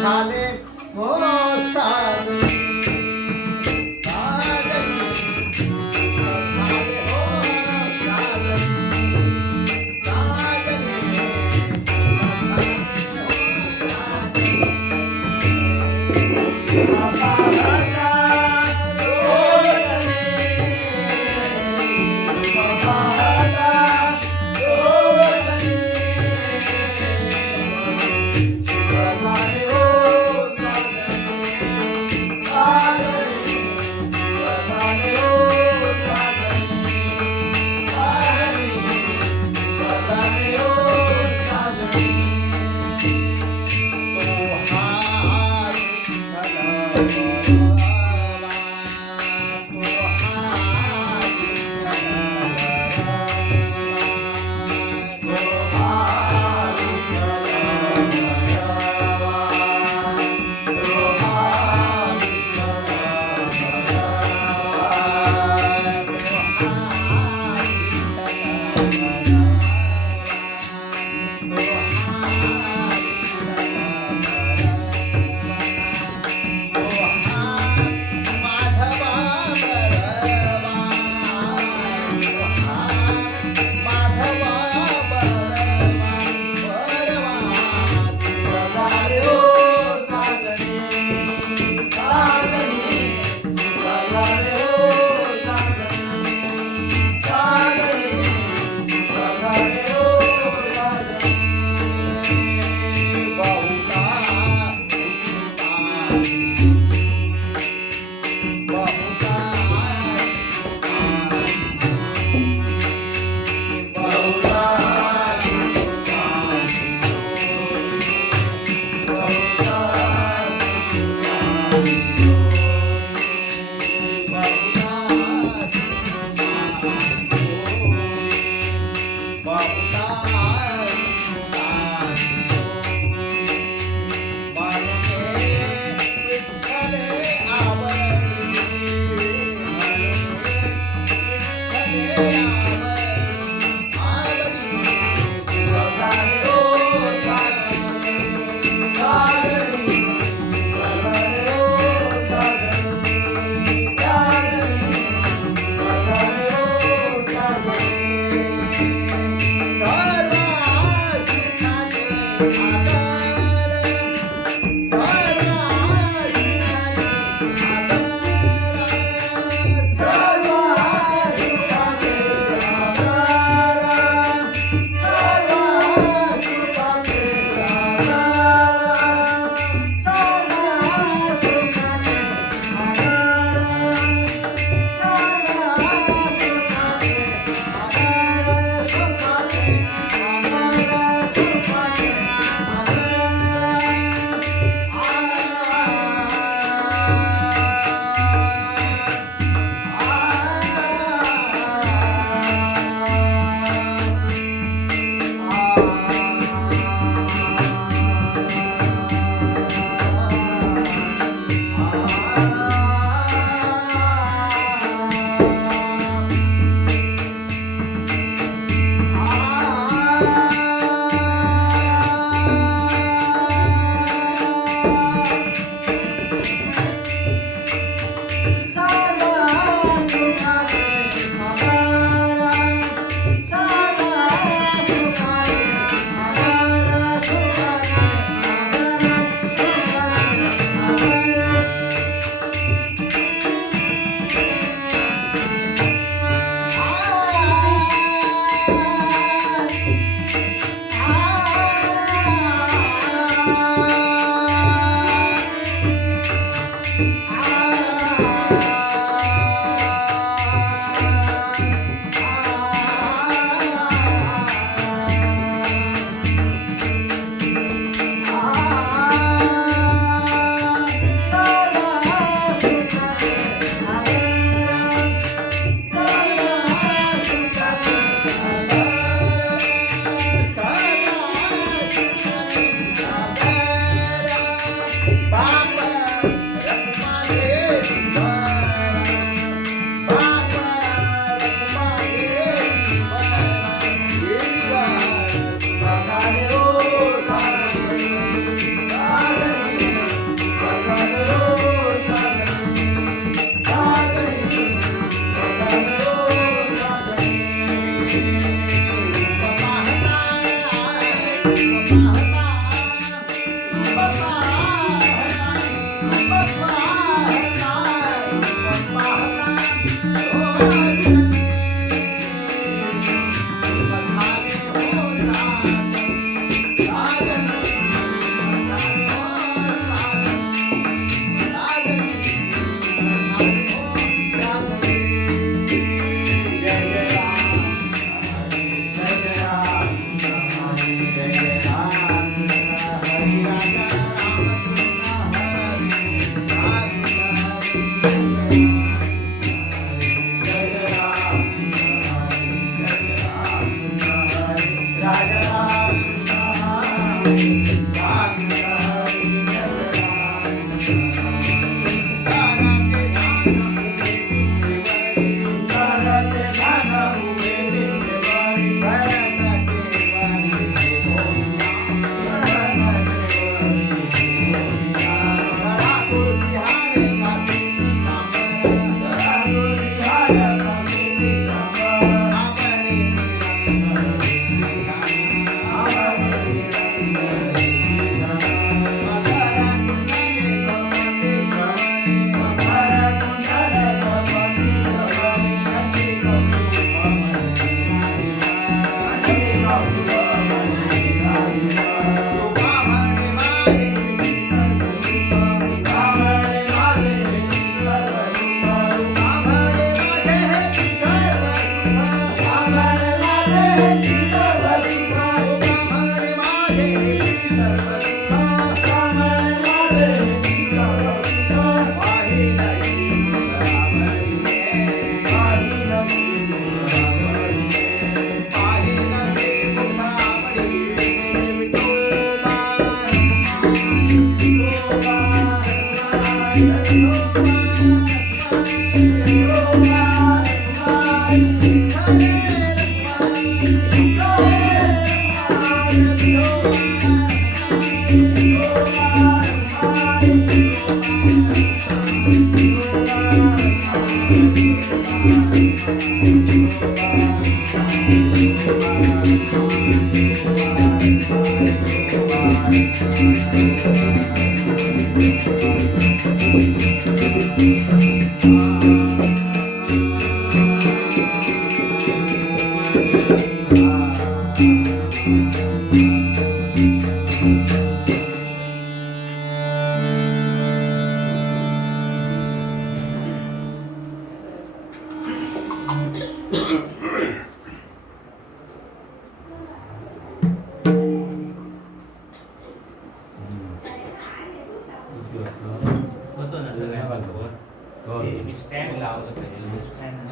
झाले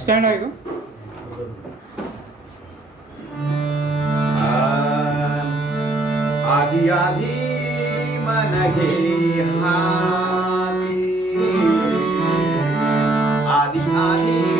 स्टैंड आएगा आदि आदि मन के हाती आदि